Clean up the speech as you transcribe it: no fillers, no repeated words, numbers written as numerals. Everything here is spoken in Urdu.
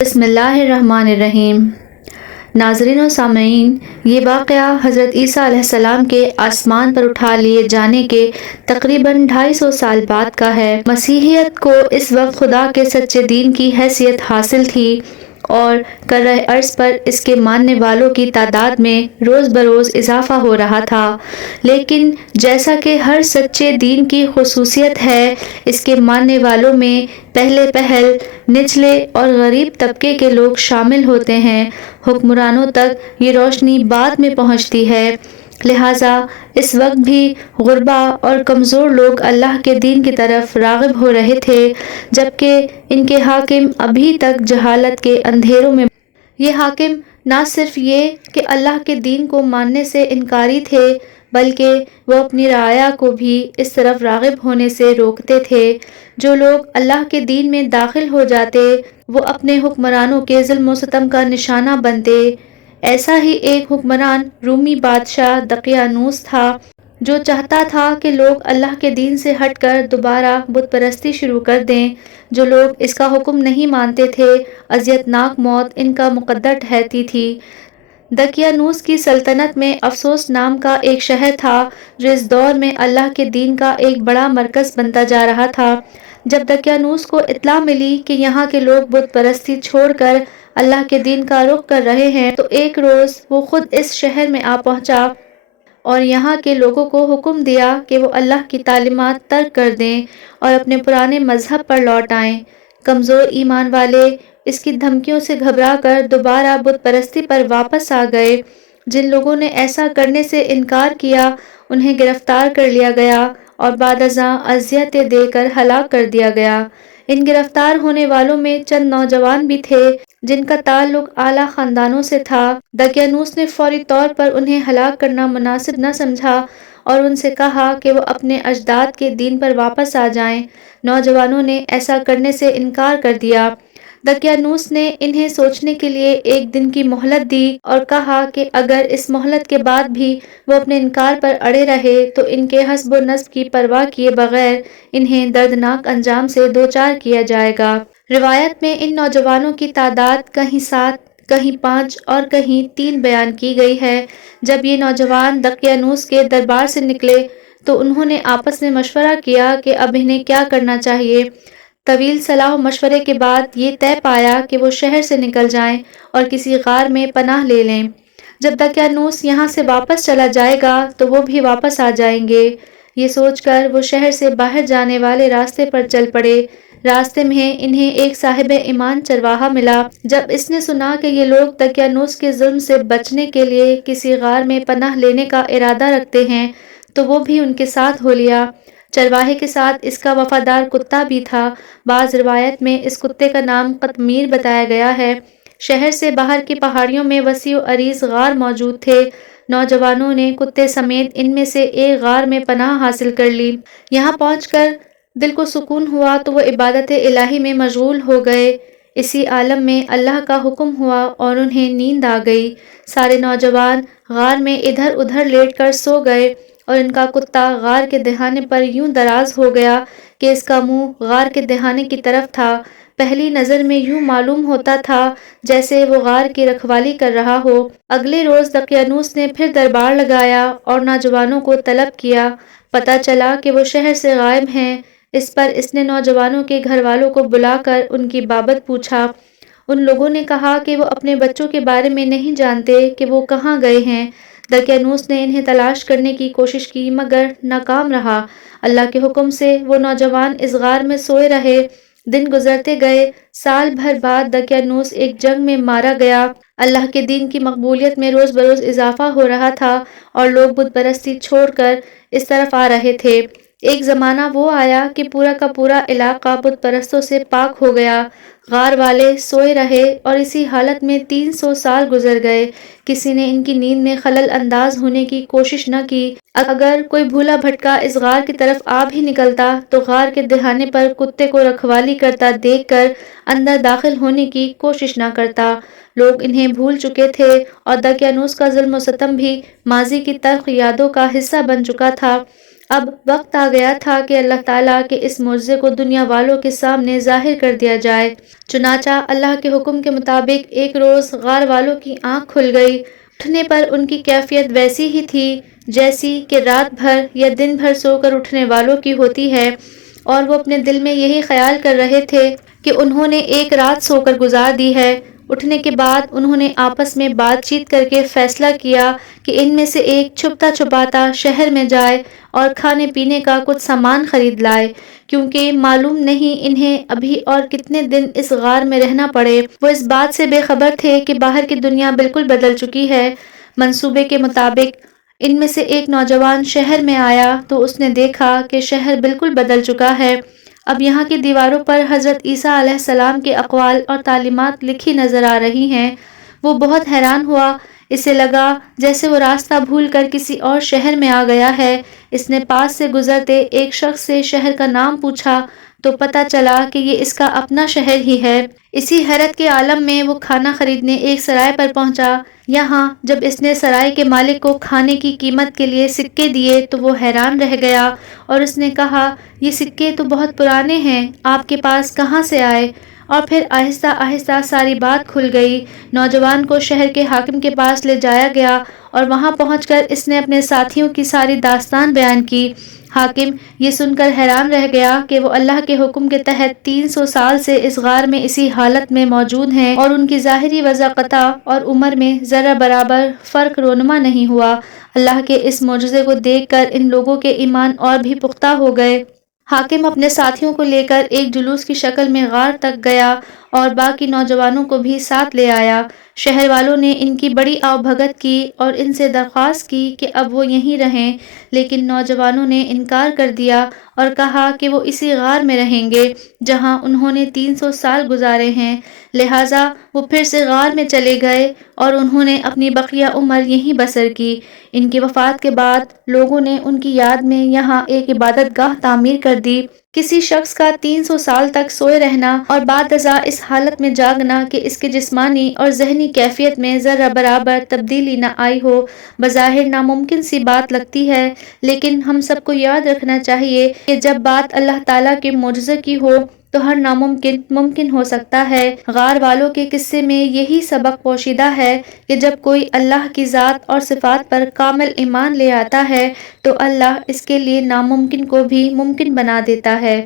بسم اللہ الرحمن الرحیم۔ ناظرین و سامعین، یہ واقعہ حضرت عیسیٰ علیہ السلام کے آسمان پر اٹھا لیے جانے کے تقریباً 250 سال بعد کا ہے۔ مسیحیت کو اس وقت خدا کے سچے دین کی حیثیت حاصل تھی اور کرۂ ارض پر اس کے ماننے والوں کی تعداد میں روز بروز اضافہ ہو رہا تھا، لیکن جیسا کہ ہر سچے دین کی خصوصیت ہے، اس کے ماننے والوں میں پہلے پہل نچلے اور غریب طبقے کے لوگ شامل ہوتے ہیں۔ حکمرانوں تک یہ روشنی بعد میں پہنچتی ہے، لہٰذا اس وقت بھی غربا اور کمزور لوگ اللہ کے دین کی طرف راغب ہو رہے تھے، جبکہ ان کے حاکم ابھی تک جہالت کے اندھیروں میں۔ یہ حاکم نہ صرف یہ کہ اللہ کے دین کو ماننے سے انکاری تھے، بلکہ وہ اپنی رعایا کو بھی اس طرف راغب ہونے سے روکتے تھے۔ جو لوگ اللہ کے دین میں داخل ہو جاتے، وہ اپنے حکمرانوں کے ظلم و ستم کا نشانہ بنتے۔ ایسا ہی ایک حکمران رومی بادشاہ دقیانوس تھا، جو چاہتا تھا کہ لوگ اللہ کے دین سے ہٹ کر دوبارہ بت پرستی شروع کر دیں۔ جو لوگ اس کا حکم نہیں مانتے تھے، اذیت ناک موت ان کا مقدر ٹھہرتی تھی۔ دقیانوس کی سلطنت میں افسوس نام کا ایک شہر تھا، جو اس دور میں اللہ کے دین کا ایک بڑا مرکز بنتا جا رہا تھا۔ جب دقیانوس کو اطلاع ملی کہ یہاں کے لوگ بت پرستی چھوڑ کر اللہ کے دین کا رخ کر رہے ہیں، تو ایک روز وہ خود اس شہر میں آ پہنچا اور یہاں کے لوگوں کو حکم دیا کہ وہ اللہ کی تعلیمات ترک کر دیں اور اپنے پرانے مذہب پر لوٹ آئیں۔ کمزور ایمان والے اس کی دھمکیوں سے گھبرا کر دوبارہ بت پرستی پر واپس آ گئے۔ جن لوگوں نے ایسا کرنے سے انکار کیا، انہیں گرفتار کر لیا گیا اور بعد ازاں اذیتیں دے کر ہلاک کر دیا گیا۔ ان گرفتار ہونے والوں میں چند نوجوان بھی تھے جن کا تعلق اعلیٰ خاندانوں سے تھا۔ دقیانوس نے فوری طور پر انہیں ہلاک کرنا مناسب نہ سمجھا اور ان سے کہا کہ وہ اپنے اجداد کے دین پر واپس آ جائیں۔ نوجوانوں نے ایسا کرنے سے انکار کر دیا۔ دقیانوس نے انہیں سوچنے کے لیے ایک دن کی مہلت دی اور کہا کہ اگر اس مہلت کے بعد بھی وہ اپنے انکار پر اڑے رہے تو ان کے حسب و نسب کی پرواہ کیے بغیر انہیں دردناک انجام سے دوچار کیا جائے گا۔ روایت میں ان نوجوانوں کی تعداد کہیں 7، کہیں 5 اور کہیں 3 بیان کی گئی ہے۔ جب یہ نوجوان دقیانوس کے دربار سے نکلے تو انہوں نے آپس میں مشورہ کیا کہ اب انہیں کیا کرنا چاہیے۔ طویل صلاح و مشورے کے بعد یہ طے پایا کہ وہ شہر سے نکل جائیں اور کسی غار میں پناہ لے لیں۔ جب دقیانوس یہاں سے واپس چلا جائے گا تو وہ بھی واپس آ جائیں گے۔ یہ سوچ کر وہ شہر سے باہر جانے والے راستے پر چل پڑے۔ راستے میں انہیں ایک صاحب ایمان چرواہا ملا۔ جب اس نے سنا کہ یہ لوگ دقیانوس کے ظلم سے بچنے کے لیے کسی غار میں پناہ لینے کا ارادہ رکھتے ہیں تو وہ بھی ان کے ساتھ ہو لیا۔ چرواہے کے ساتھ اس کا وفادار کتا بھی تھا۔ بعض روایت میں اس کتے کا نام قطمیر بتایا گیا ہے۔ شہر سے باہر کی پہاڑیوں میں وسیع و عریض غار موجود تھے۔ نوجوانوں نے کتے سمیت ان میں سے ایک غار میں پناہ حاصل کر لی۔ یہاں پہنچ کر دل کو سکون ہوا تو وہ عبادت الہی میں مشغول ہو گئے۔ اسی عالم میں اللہ کا حکم ہوا اور انہیں نیند آ گئی۔ سارے نوجوان غار میں ادھر ادھر لیٹ کر سو گئے اور ان کا کتا غار کے دہانے پر یوں دراز ہو گیا کہ اس کا منہ غار کے دہانے کی طرف تھا۔ پہلی نظر میں یوں معلوم ہوتا تھا جیسے وہ غار کی رکھوالی کر رہا ہو۔ اگلے روز دقیانوس نے پھر دربار لگایا اور نوجوانوں کو طلب کیا۔ پتہ چلا کہ وہ شہر سے غائب ہیں۔ اس پر اس نے نوجوانوں کے گھر والوں کو بلا کر ان کی بابت پوچھا۔ ان لوگوں نے کہا کہ وہ اپنے بچوں کے بارے میں نہیں جانتے کہ وہ کہاں گئے ہیں۔ دقیانوس نے انہیں تلاش کرنے کی کوشش کی مگر ناکام رہا۔ اللہ کے حکم سے وہ نوجوان اس غار میں سوئے رہے۔ دن گزرتے گئے۔ سال بھر بعد دقیانوس ایک جنگ میں مارا گیا۔ اللہ کے دین کی مقبولیت میں روز بروز اضافہ ہو رہا تھا اور لوگ بت پرستی چھوڑ کر اس طرف آ رہے تھے۔ ایک زمانہ وہ آیا کہ پورا کا پورا علاقہ بت پرستوں سے پاک ہو گیا۔ غار والے سوئے رہے اور اسی حالت میں 300 سال گزر گئے۔ کسی نے ان کی نیند میں خلل انداز ہونے کی کوشش نہ کی۔ اگر کوئی بھولا بھٹکا اس غار کی طرف آ بھی نکلتا تو غار کے دہانے پر کتے کو رکھوالی کرتا دیکھ کر اندر داخل ہونے کی کوشش نہ کرتا۔ لوگ انہیں بھول چکے تھے اور دقیانوس کا ظلم و ستم بھی ماضی کی تلخ یادوں کا حصہ بن چکا تھا۔ اب وقت آ گیا تھا کہ اللہ تعالیٰ کے اس معجزے کو دنیا والوں کے سامنے ظاہر کر دیا جائے۔ چنانچہ اللہ کے حکم کے مطابق ایک روز غار والوں کی آنکھ کھل گئی۔ اٹھنے پر ان کی کیفیت ویسی ہی تھی جیسی کہ رات بھر یا دن بھر سو کر اٹھنے والوں کی ہوتی ہے، اور وہ اپنے دل میں یہی خیال کر رہے تھے کہ انہوں نے ایک رات سو کر گزار دی ہے۔ اٹھنے کے بعد انہوں نے آپس میں بات چیت کر کے فیصلہ کیا کہ ان میں سے ایک چھپتا چھپاتا شہر میں جائے اور کھانے پینے کا کچھ سامان خرید لائے، کیونکہ معلوم نہیں انہیں ابھی اور کتنے دن اس غار میں رہنا پڑے۔ وہ اس بات سے بے خبر تھے کہ باہر کی دنیا بالکل بدل چکی ہے۔ منصوبے کے مطابق ان میں سے ایک نوجوان شہر میں آیا تو اس نے دیکھا کہ شہر بالکل بدل چکا ہے۔ اب یہاں کی دیواروں پر حضرت عیسیٰ علیہ السلام کے اقوال اور تعلیمات لکھی نظر آ رہی ہیں۔ وہ بہت حیران ہوا، اسے لگا جیسے وہ راستہ بھول کر کسی اور شہر میں آ گیا ہے۔ اس نے پاس سے گزرتے ایک شخص سے شہر کا نام پوچھا تو پتہ چلا کہ یہ اس کا اپنا شہر ہی ہے۔ اسی حیرت کے عالم میں وہ کھانا خریدنے ایک سرائے پر پہنچا۔ یہاں جب اس نے سرائے کے مالک کو کھانے کی قیمت کے لیے سکے دیے تو وہ حیران رہ گیا، اور اس نے کہا، یہ سکے تو بہت پرانے ہیں، آپ کے پاس کہاں سے آئے؟ اور پھر آہستہ آہستہ ساری بات کھل گئی۔ نوجوان کو شہر کے حاکم کے پاس لے جایا گیا، اور وہاں پہنچ کر اس نے اپنے ساتھیوں کی ساری داستان بیان کی۔ حاکم یہ سن کر حیران رہ گیا کہ وہ اللہ کے حکم کے تحت 300 سال سے اس غار میں اسی حالت میں موجود ہیں، اور ان کی ظاہری وضاقتہ اور عمر میں ذرہ برابر فرق رونما نہیں ہوا۔ اللہ کے اس معجزے کو دیکھ کر ان لوگوں کے ایمان اور بھی پختہ ہو گئے۔ حاکم اپنے ساتھیوں کو لے کر ایک جلوس کی شکل میں غار تک گیا اور باقی نوجوانوں کو بھی ساتھ لے آیا۔ شہر والوں نے ان کی بڑی آؤ بھگت کی اور ان سے درخواست کی کہ اب وہ یہیں رہیں، لیکن نوجوانوں نے انکار کر دیا اور کہا کہ وہ اسی غار میں رہیں گے جہاں انہوں نے 300 سال گزارے ہیں۔ لہٰذا وہ پھر سے غار میں چلے گئے اور انہوں نے اپنی بقیہ عمر یہیں بسر کی۔ ان کی وفات کے بعد لوگوں نے ان کی یاد میں یہاں ایک عبادت گاہ تعمیر کر دی۔ کسی شخص کا 300 سال تک سوئے رہنا اور بعد ازاں اس حالت میں جاگنا کہ اس کے جسمانی اور ذہنی کیفیت میں ذرہ برابر تبدیلی نہ آئی ہو، بظاہر ناممکن سی بات لگتی ہے، لیکن ہم سب کو یاد رکھنا چاہیے کہ جب بات اللہ تعالیٰ کے معجزے کی ہو تو ہر ناممکن ممکن ہو سکتا ہے۔ غار والوں کے قصے میں یہی سبق پوشیدہ ہے کہ جب کوئی اللہ کی ذات اور صفات پر کامل ایمان لے آتا ہے تو اللہ اس کے لیے ناممکن کو بھی ممکن بنا دیتا ہے۔